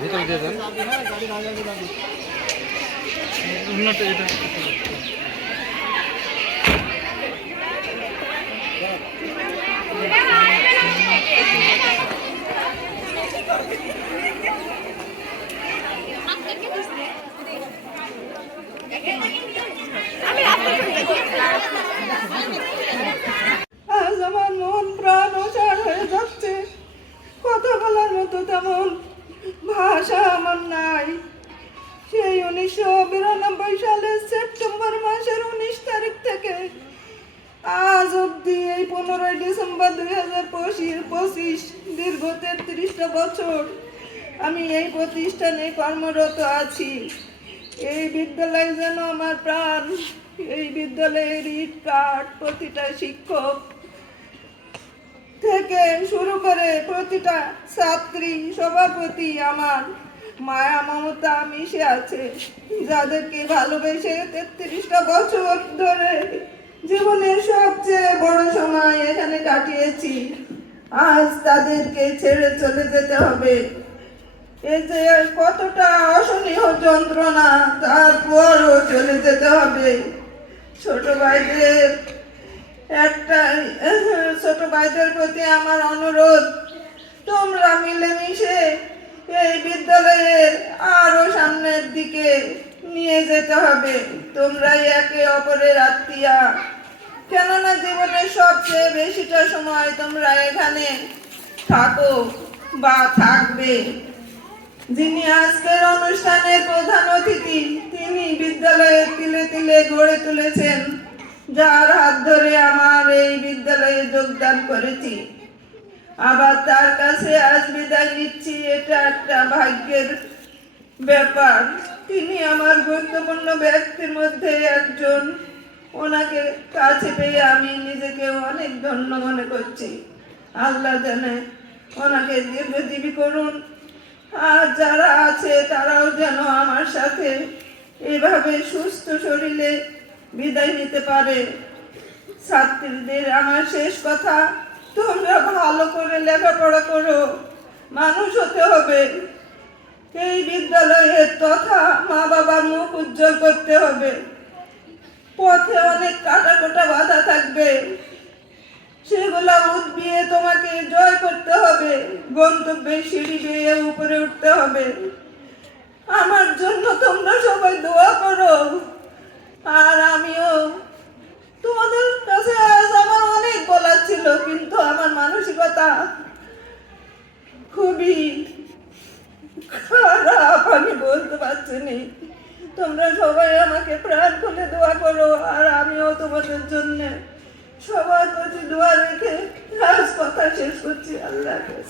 ভিতরে দিয়ে দেন। আজ আমার মন প্রাণ অসাড় হয়ে যাচ্ছে। কথা বলার মতো তেমন ভাষা আমার নাই। সেই 1992 সালের সেপ্টেম্বর মাসের 19 তারিখ থেকে আজ অব্দি এই 15 ডিসেম্বর 2025 দীর্ঘ 33টা বছর আমি এই প্রতিষ্ঠানে কর্মরত আছি। এই বিদ্যালয় যেন আমার প্রাণ। এই বিদ্যালয়ের ইট কাঠ, প্রতিটা শিক্ষক থেকে শুরু করে প্রতিটা ছাত্রী সবার প্রতি আমার মায়া মমতা মিশে আছে, যাদেরকে ভালোবেসে 33টা বছর ধরে জীবনের সবচেয়ে বড় সময় এখানে কাটিয়েছি। আজ তাদেরকে ছেড়ে চলে যেতে হবে। এই যে কতটা অসহনীয় যন্ত্রণা, তারপরও চলে যেতে হবে। ছোট ভাইদের প্রতি আমার অনুরোধ, তোমরা মিলেমিশে এই বিদ্যালয়ের আরো সামনের দিকে নিয়ে যেতে হবে। তোমরাই একে অপরের আত্মীয়া, কেননা জীবনের সবচেয়ে বেশিটা সময় তোমরা এখানে থাকো বা থাকবে। যিনি আজকের অনুষ্ঠানের প্রধান অতিথি, তিনি বিদ্যালয়ের তিলে তিলে গড়ে তুলেছেন, যার হাত ধরে আমার এই বিদ্যালয়ে যোগদান করেছি। আবার তার কাছে আজ বিদায় নিচ্ছি, এটা একটা ভাগ্যের ব্যাপার। তিনি আমার গুরুত্বপূর্ণ ব্যক্তির মধ্যে একজন। ওনাকে কাছে পেয়ে আমি নিজেকে অনেক ধন্য মনে করছি। আল্লাহ জানে ওনাকে দীর্ঘজীবী করুন। আর যারা আছে তারাও যেন আমার সাথে এভাবে সুস্থ শরীরে বিদায় নিতে পারে। ছাত্রীদের আমার শেষ কথা, তোমরা ভালো করে লেখাপড়া করো, মানুষ হতে হবে। এই বিদ্যালয়ের তথা মা বাবার মুখ উজ্জ্বল করতে হবে। পথে অনেক কাটাকোটা বাধা থাকবে, সেগুলা উঠবিয়ে তোমাকে জয় করতে হবে। গন্তব্যের সিঁড়ি বেয়ে উপরে উঠতে হবে। আমার জন্য তোমরা সবাই দোয়া করো। আর আমিও তোমাদের কাছে আজ আমার অনেক বলার ছিল, কিন্তু আমার মানসিকতা খুবই খারাপ, আমি বলতে পারছি না। তোমরা সবাই আমাকে প্রাণ খুলে দোয়া করো, আর আমিও তোমাদের জন্য সবার প্রতি দোয়া রেখে আজ কথা শেষ করছি। আল্লাহ হাফেজ।